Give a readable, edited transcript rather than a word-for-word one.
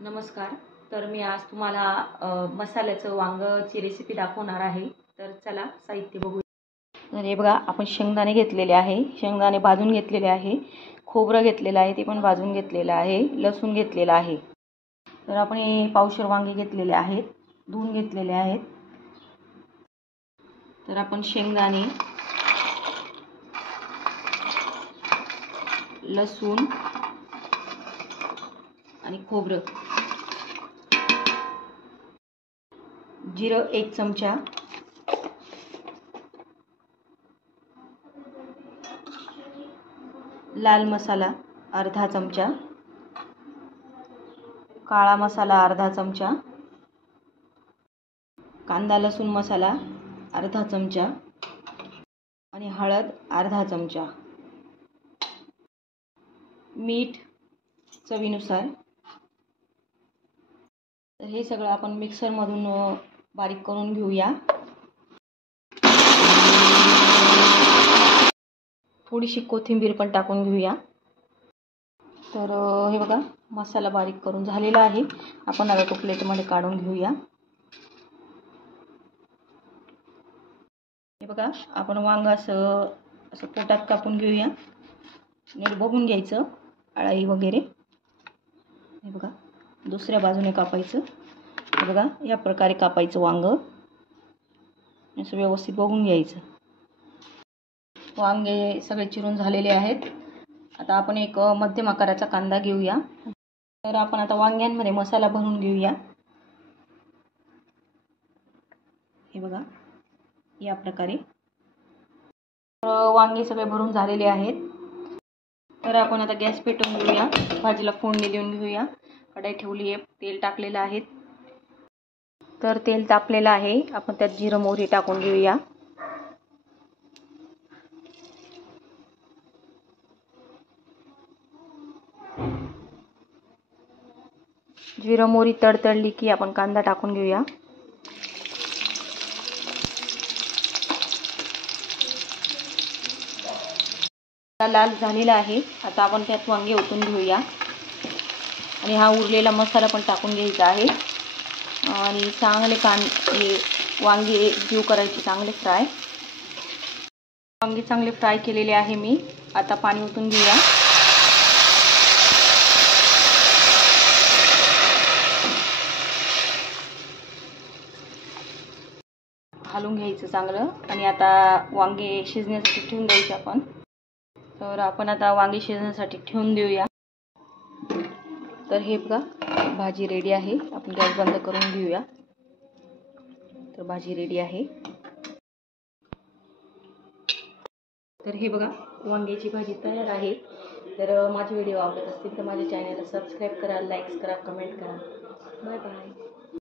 नमस्कार. तर मी आज तुम्हाला मसाल्याचं वांगची रेसिपी दाखवणार आहे. तर चला साहित्य बघू. तर हे बघा, आपण शेंगदाणे घेतलेले आहे, शेंगदाणे भाजून घेतलेले आहे, खोबरं घेतलेलं आहे, ते पण भाजून घेतलेलं आहे, लसूण घेतलेला आहे. तर आपण हे पावशेर वांगे घेतलेले आहेत, धुवून घेतलेले आहेत. तर आपण शेंगदाणे, लसूण आणि खोबरं, जिरं 1 चमचा, लाल मसाला अर्धा चमचा, काळा मसाला अर्धा चमचा, कांदा लसूण मसाला अर्धा चमचा आणि हळद अर्धा चमचा, मीठ चवीनुसार. तर हे सगळं आपण मिक्सरमधून बारीक करून घेऊया. थोडीशी कोथिंबीर पण टाकून घेऊया. तर हे बघा, मसाला बारीक करून झालेला आहे. आपण आता तो प्लेटमध्ये काढून घेऊया. हे बघा, आपण वांग असं पोटात कापून घेऊया. नीट बघून घ्यायचं, अळाई वगैरे. हे बघा, दुसऱ्या बाजूने कापायचं. हे बघा, या प्रकारे कापायचं वांग. असं व्यवस्थित बघून घ्यायचं. वांगे सगळे चिरून झालेले आहेत. आता आपण एक मध्यम आकाराचा कांदा घेऊया. तर आपण आता वांग्यांमध्ये मसाला भरून घेऊया. हे बघा, या प्रकारे वांगे सगळे भरून झालेले आहेत. तर आपण आता गॅस पेटवून घेऊया, भाजीला फोडणी देऊन घेऊया. कढई ठेवली आहे, तेल टाकलेलं आहे. तर तेल तापलेलं आहे, आपण त्यात जिरं मोहरी टाकून घेऊया. जिरं मोहरी तडतडली की आपण कांदा टाकून घेऊया. लाल झालेला आहे. आता आपण त्यात वांगे ओतून घेऊया आणि हा उरलेला मसाला पण टाकून घ्यायचा आहे आणि चांगले वांगे जीव करायचे, चांगले फ्राय. वांगे चांगले फ्राय केलेले आहे मी. आता पाणी ओतून घेऊया. हलवून घ्यायचं चांगलं आणि आता वांगे शिजण्यासाठी ठेवून द्यायचे आपण. तर आपण आता वांगे शिजण्यासाठी ठेवून देऊया. तर हे बघा, भाजी रेडी आहे. आपण गॅस बंद करून घेऊया. तर भाजी रेडी आहे. तर हे बघा, वांग्याची भाजी तयार आहे. तर माझे व्हिडिओ आवडत असतील तर माझ्या चॅनलला सबस्क्राईब करा, लाईक्स करा, कमेंट करा. Bye bye.